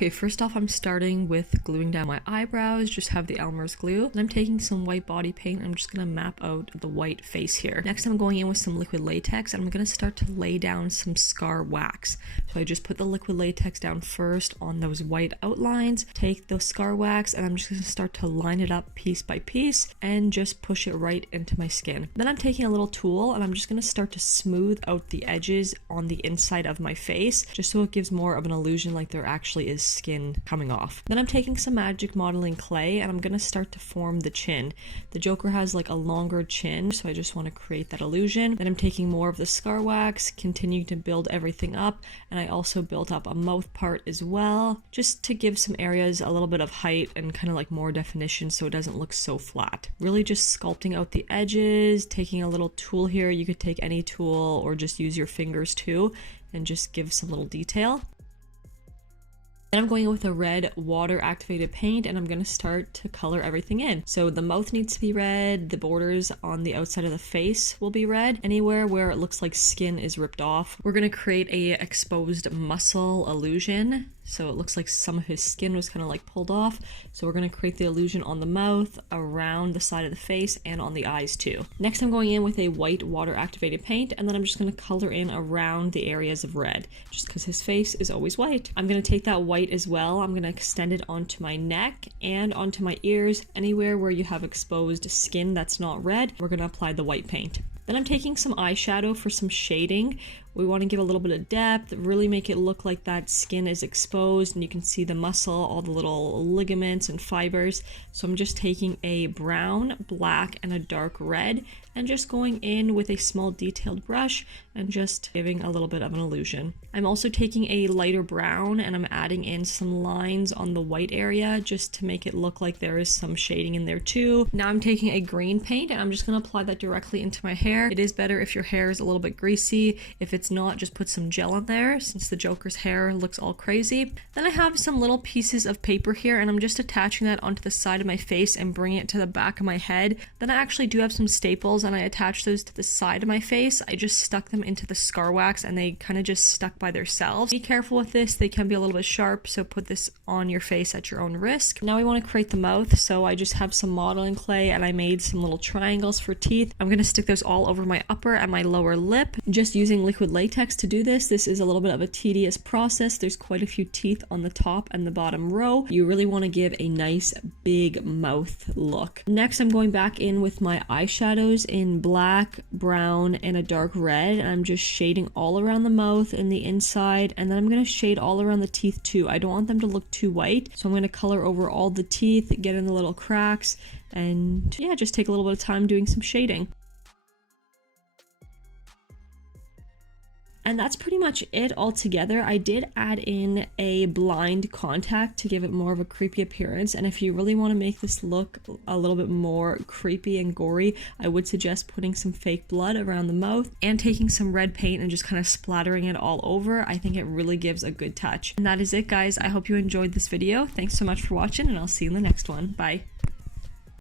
Okay, first off, I'm starting with gluing down my eyebrows. Just have the Elmer's glue. And I'm taking some white body paint. I'm just gonna map out the white face here. Next, I'm going in with some liquid latex and I'm gonna start to lay down some scar wax. So I just put the liquid latex down first on those white outlines, take the scar wax, and I'm just gonna start to line it up piece by piece and just push it right into my skin. Then I'm taking a little tool and I'm just gonna start to smooth out the edges on the inside of my face, just so it gives more of an illusion like there actually is skin coming off. Then I'm taking some magic modeling clay and I'm gonna start to form the chin. The Joker has like a longer chin, so I just want to create that illusion. Then I'm taking more of the scar wax, continuing to build everything up, and I also built up a mouth part as well, just to give some areas a little bit of height and kind of like more definition so it doesn't look so flat. Really just sculpting out the edges, taking a little tool here. You could take any tool or just use your fingers too and just give some little detail. Then I'm going in with a red water activated paint and I'm going to start to color everything in. So the mouth needs to be red, the borders on the outside of the face will be red, anywhere where it looks like skin is ripped off. We're going to create a exposed muscle illusion. So it looks like some of his skin was kind of like pulled off. So we're going to create the illusion on the mouth, around the side of the face, and on the eyes too. Next, I'm going in with a white water activated paint and then I'm just going to color in around the areas of red, just because his face is always white. I'm going to take that white as well. I'm going to extend it onto my neck and onto my ears. Anywhere where you have exposed skin that's not red, we're going to apply the white paint. Then I'm taking some eyeshadow for some shading. We want to give a little bit of depth, really make it look like that skin is exposed and you can see the muscle, all the little ligaments and fibers. So I'm just taking a brown, black, and a dark red and just going in with a small detailed brush and just giving a little bit of an illusion. I'm also taking a lighter brown and I'm adding in some lines on the white area just to make it look like there is some shading in there too. Now I'm taking a green paint and I'm just going to apply that directly into my hair. It is better if your hair is a little bit greasy. If it's not, just put some gel on there since the Joker's hair looks all crazy. Then I have some little pieces of paper here and I'm just attaching that onto the side of my face and bringing it to the back of my head. Then I actually do have some staples and I attach those to the side of my face. I just stuck them into the scar wax and they kind of just stuck by themselves. Be careful with this, they can be a little bit sharp, so put this on your face at your own risk. Now we want to create the mouth, so I just have some modeling clay and I made some little triangles for teeth. I'm going to stick those all over my upper and my lower lip, just using liquid latex to do this. This is a little bit of a tedious process. There's quite a few teeth on the top and the bottom row. You really want to give a nice big mouth look. Next, I'm going back in with my eyeshadows in black, brown, and a dark red, and I'm just shading all around the mouth and the inside, and then I'm going to shade all around the teeth too. I don't want them to look too white, so I'm going to color over all the teeth, get in the little cracks, and yeah, just take a little bit of time doing some shading. And that's pretty much it all together. I did add in a blind contact to give it more of a creepy appearance, and if you really want to make this look a little bit more creepy and gory, I would suggest putting some fake blood around the mouth and taking some red paint and just kind of splattering it all over. I think it really gives a good touch. And that is it, guys. I hope you enjoyed this video. Thanks so much for watching and I'll see you in the next one. Bye.